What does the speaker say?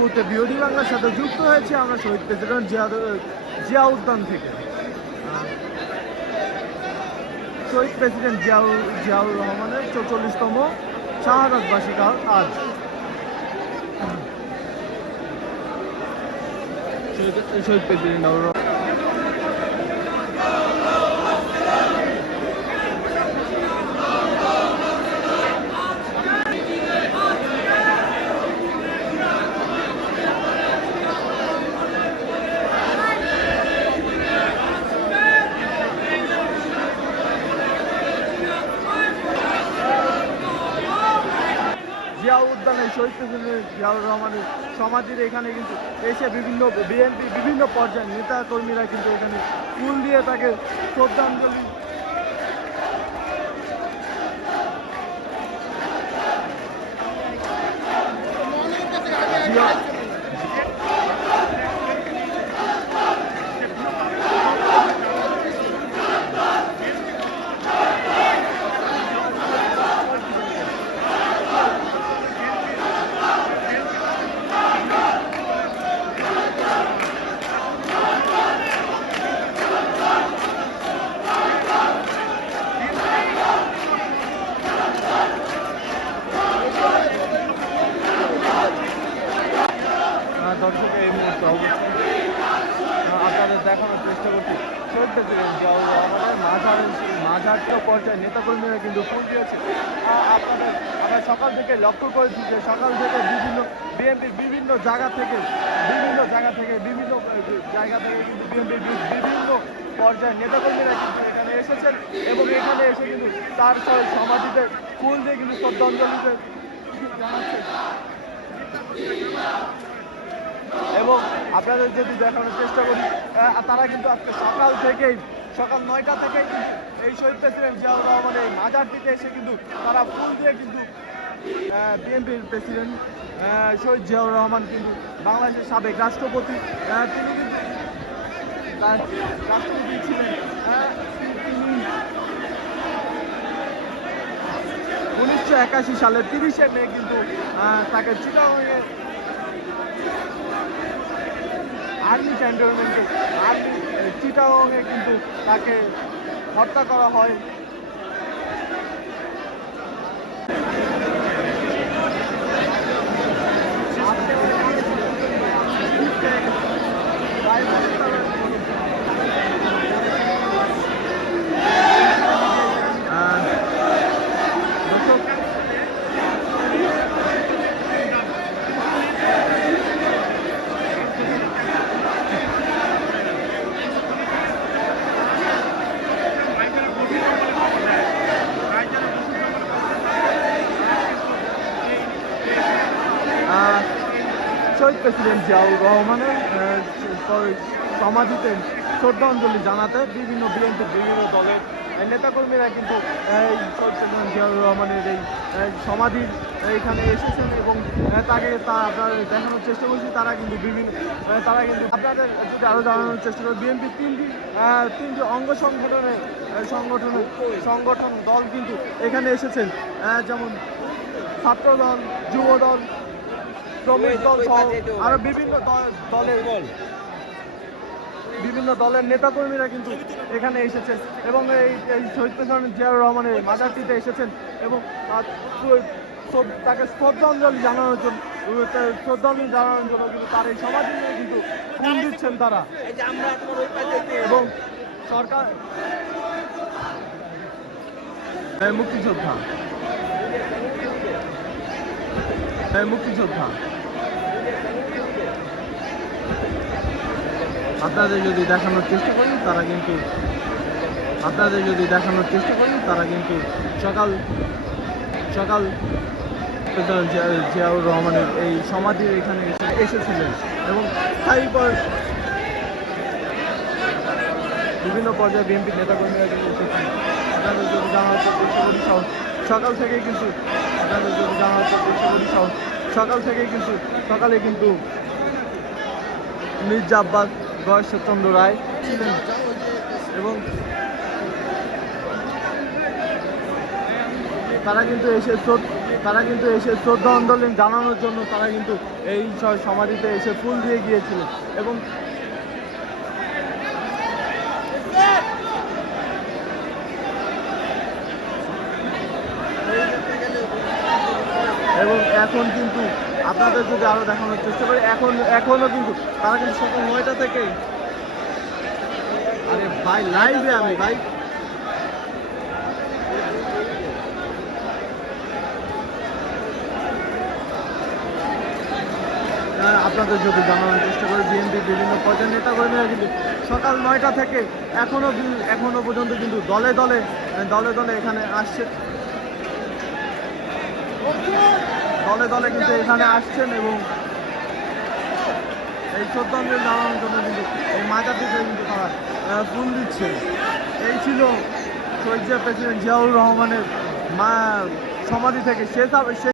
মুহূর্তে বিরোধী বাংলার সাথে যুক্ত হয়েছে আমরা শহীদ প্রেসিডেন্ট জিয়া জিয়া উদ্যান থেকে। শহীদ প্রেসিডেন্ট জিয়াউ, জিয়াউর রহমানের চৌচল্লিশতম শাহাদ বার্ষিক আজ। শহীদ প্রেসিডেন্ট উদ্যানে শহীদ প্রেসিডেন্ট জিয়াউর রহমানের সমাধির এখানে কিন্তু এসে বিভিন্ন বিএনপি বিভিন্ন পর্যায়ের নেতা কর্মীরা কিন্তু এখানে ফুল দিয়ে তাকে শ্রদ্ধাঞ্জলি জিয়া- আহ, দর্শক এই মুহূর্তে অবস্থান আহ, আপনাদের দেখানোর চেষ্টা করছি শহীদ প্রেসিডেন্ট জিয়াউর রহমানের মাঝার মাঝারটা পর্যায়ে নেতাকর্মীরা কিন্তু ফুল দিয়েছে। আপনাদের, আমরা সকাল থেকে লক্ষ্য করেছি যে সকাল থেকে বিভিন্ন বিএনপির বিভিন্ন জায়গা থেকে, বিভিন্ন জায়গা থেকে, বিভিন্ন জায়গা থেকে কিন্তু বিএনপির বিভিন্ন পর্যায়ের নেতাকর্মীরা কিন্তু এখানে এসেছেন এবং এখানে এসে কিন্তু তার সমাধিতে ফুল দিয়ে কিন্তু শ্রদ্ধাঞ্জলিতে জানাচ্ছেন এবং আপনাদের যদি দেখানোর চেষ্টা করি তারা কিন্তু আজকে সকাল থেকেই, সকাল নয়টা থেকেই কিন্তু এই শহীদ প্রেসিডেন্ট জিয়াউর রহমানের এই মাজারটিতে এসে কিন্তু তারা ফুল দিয়ে কিন্তু বিএনপির প্রেসিডেন্ট শহীদ জিয়াউর রহমান কিন্তু বাংলাদেশের সাবেক রাষ্ট্রপতি তিনি কিন্তু রাষ্ট্রপতি ছিলেন উনিশশো একাশি সালের তিরিশে মে কিন্তু তাকে চিটাগংয়ে আর্মি ক্যান্টনমেন্টে। আর্মি চিটাওয়ে কিন্তু তাকে হত্যা করা হয়। প্রেসিডেন্ট জিয়াউর রহমানের সমাধিতে শ্রদ্ধাঞ্জলি জানাতে বিভিন্ন বিএনপি বিভিন্ন দলের নেতাকর্মীরা কিন্তু এই প্রেসিডেন্ট জিয়াউর রহমানের এই সমাধির এইখানে এসেছেন এবং তাকে তা আপনার দেখানোর চেষ্টা করছি। তারা কিন্তু বিভিন্ন তারা কিন্তু আপনাদের যদি আরও জানানোর চেষ্টা করি বিএনপি তিনটি তিনটি অঙ্গ সংগঠনের আহ, সংগঠনের সংগঠন দল কিন্তু এখানে এসেছেন। যেমন ছাত্র দল যুব দল শ্রমিক দল আরও বিভিন্ন দলের বিভিন্ন দলের নেতাকর্মীরা কিন্তু এখানে এসেছেন এবং এই এই শহীদ জিয়াউর রহমানের মাজারটিতে এসেছেন এবং তাকে শ্রদ্ধাঞ্জলি জানানোর জন্য শ্রদ্ধাঞ্জলি জানানোর জন্য কিন্তু তার এই সমাধি নিয়ে কিন্তু ফুল দিচ্ছেন তারা। এবং সরকার মুক্তিযোদ্ধা। মুক্তিযোদ্ধা। আপনাদের যদি দেখানোর চেষ্টা করি তারা কিন্তু আপনাদের যদি দেখানোর চেষ্টা করি তারা কিন্তু সকাল সকাল জিয়াউর রহমানের এই সমাধির এখানে এসে- এসেছিলেন। এবং স্থায়ী পর বিভিন্ন পর্যায়ে বিএনপির নেতাকর্মীরা কিন্তু এসেছেন আপনাদের যদি জানার চেষ্টা করি সহ- সকাল থেকে কিন্তু সকাল থেকে কিন্তু সকালে কিন্তু মির্জা আব্বাস, গয়েশ্বরচন্দ্র রায় ছিলেন। এবং তারা কিন্তু এসে তারা কিন্তু এসে শ্রদ্ধা আন্দোলন জানানোর জন্য তারা কিন্তু এই সমাধিতে এসে ফুল দিয়ে গিয়েছিল এবং এবং এখন কিন্তু আপনাদের যদি আরও দেখানোর চেষ্টা করি, এখন, এখনও কিন্তু তারা কিন্তু সকাল নয়টা থেকে আরে ভাই লাইভে আমি, ভাই। আপনাদের যদি জানানোর চেষ্টা করি বিএনপি বিভিন্ন পর্যায়ের নেতা কর্মীরা কিন্তু সকাল নয়টা থেকে এখনও বি- এখনও পর্যন্ত কিন্তু দলে দলে দলে দলে এখানে আসছে। দলে দলে কিন্তু এখানে আসছেন এবং এই শ্রদ্ধাঞ্জলি জানানোর জন্য কিন্তু এই মাজার দিকে কিন্তু তারা ফুল দিচ্ছেন। এই ছিল শহীদ প্রেসিডেন্ট জিয়াউর রহমানের মা সমাধি থেকে সে